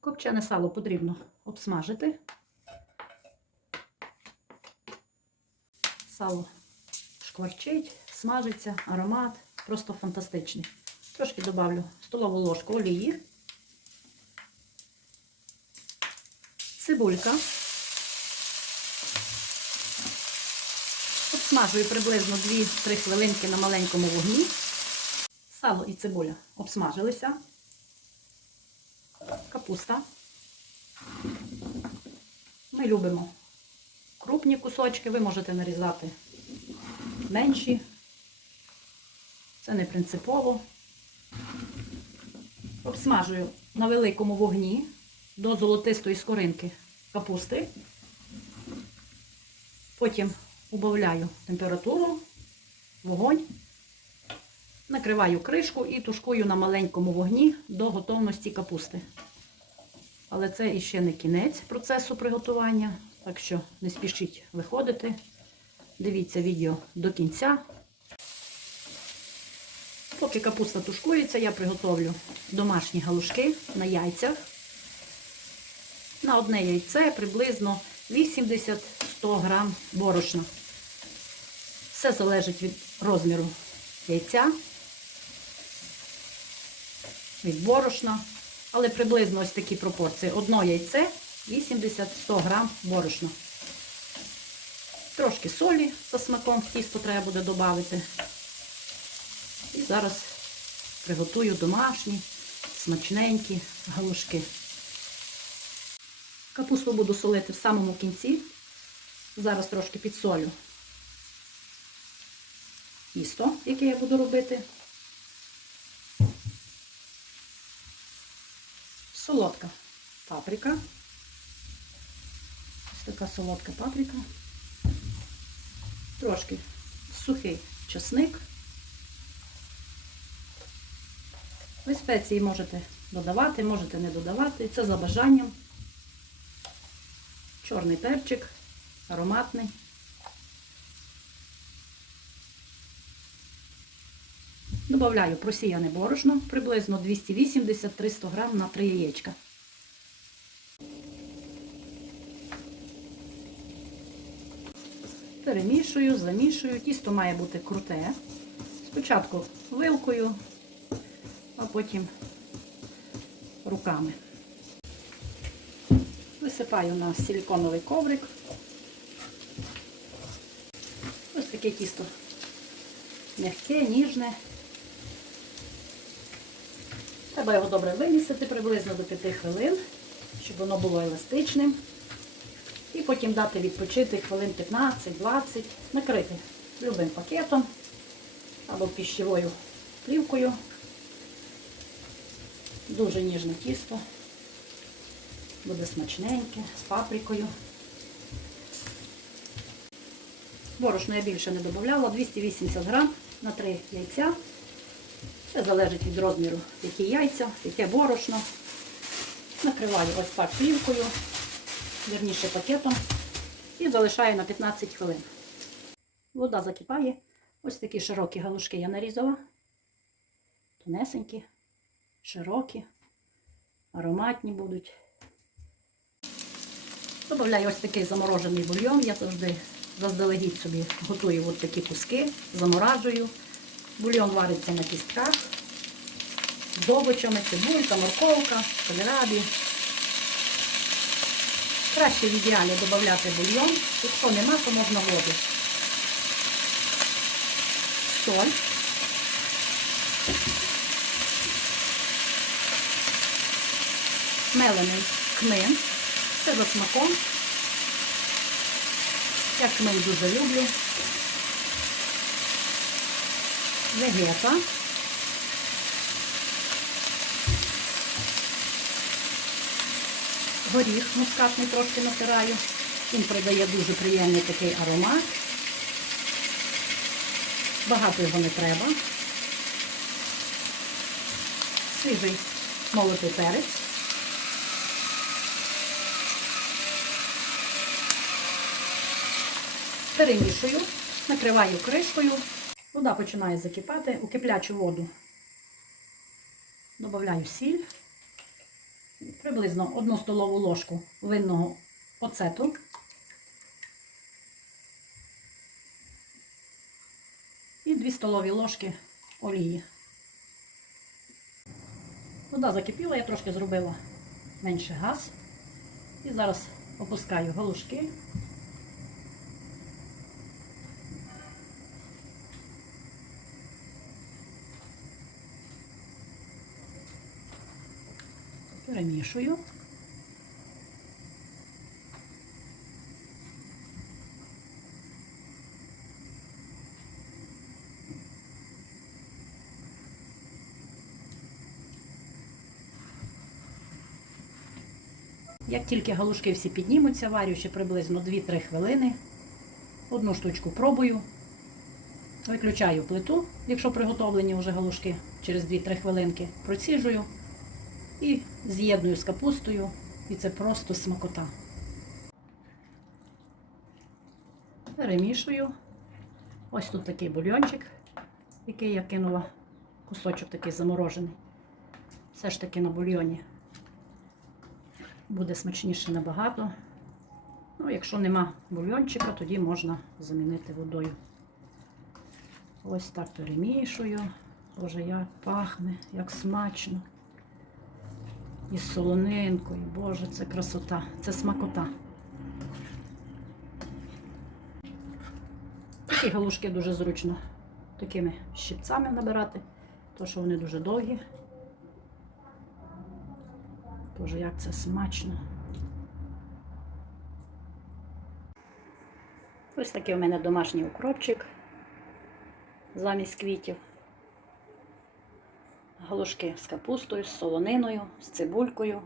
Копчене сало потрібно обсмажити. Сало шкварчить, смажиться, аромат просто фантастичний. Трошки добавлю столову ложку олії, цибулька. Обсмажую приблизно 2-3 хвилинки на маленькому вогні. Сало і цибуля обсмажилися. Капуста. Ми любимо крупні кусочки, ви можете нарізати менші. Це не принципово. Обсмажую на великому вогні до золотистої скоринки капусти. Потім убавляю температуру, вогонь, накриваю кришку і тушкую на маленькому вогні до готовності капусти. Але це іще не кінець процесу приготування, так що не спішіть виходити. Дивіться відео до кінця. Поки капуста тушкується, я приготовлю домашні галушки на яйцях. На одне яйце приблизно 80-100 грам борошна. Все залежить від розміру яйця, від борошна. Але приблизно ось такі пропорції. Одно яйце 80-100 грам борошна. Трошки солі за смаком в тісто треба буде додати. І зараз приготую домашні, смачненькі галушки. Капусту буду солити в самому кінці. Зараз трошки підсолю тісто, яке я буду робити. Солодка паприка. Ось така солодка паприка. Трошки сухий часник. Ви спеції можете додавати, можете не додавати. Це за бажанням. Чорний перчик, ароматний. Добавляю просіяне борошно, приблизно 280-300 грам на 3 яєчка. Перемішую, замішую. Тісто має бути круте. Спочатку вилкою, а потім руками. Висипаю на силиконовий коврик. Ось таке тісто м'яке, ніжне. Треба його добре вимісити приблизно до 5 хвилин, щоб воно було еластичним. І потім дати відпочити хвилин 15-20, накрити любим пакетом або піщевою плівкою. Дуже ніжне тісто. Буде смачненьке, з паприкою. Борошно я більше не додавала, 280 грам на 3 яйця. Це залежить від розміру, які яйця, яке борошно. Накриваю ось так плівкою, верніше пакетом і залишаю на 15 хвилин. Вода закипає. Ось такі широкі галушки я нарізала. Тонесенькі, широкі, ароматні будуть. Добавляю ось такий заморожений бульйон. Я завжди заздалегідь собі готую ось такі куски, заморажую. Бульйон вариться на кістках з овочами, цибулька, морковка, кольорабі. Краще в ідеалі додати бульйон. Якщо нема, то можна воду. Соль. Мелений кмин. Все за смаком. Я кмин дуже люблю. Вегета. Горіх мускатний трошки натираю. Він придає дуже приємний такий аромат. Багато його не треба. Свіжий молотий перець. Перемішую, накриваю кришкою. Вода починає закипати, у киплячу воду додаю сіль, приблизно 1 столову ложку винного оцету. І 2 столові ложки олії. Вода закипіла, я трошки зробила менше газ. І зараз опускаю галушки. Перемішую. Як тільки галушки всі піднімуться, варю ще приблизно 2-3 хвилини. Одну штучку пробую. Виключаю плиту, якщо приготовлені вже галушки через 2-3 хвилинки. Проціжую і з'єдную з капустою. І це просто смакота. Перемішую. Ось тут такий бульйончик, який я кинула. Кусочок такий заморожений. Все ж таки на бульйоні буде смачніше набагато. Ну, якщо нема бульйончика, тоді можна замінити водою. Ось так перемішую. Боже, як пахне, як смачно. Із солонинкою. Боже, це красота, це смакота. Такі галушки дуже зручно такими щипцями набирати, тому що вони дуже довгі. Боже, як це смачно. Ось такий у мене домашній укропчик замість квітів. Галушки з капустою, з солониною, з цибулькою.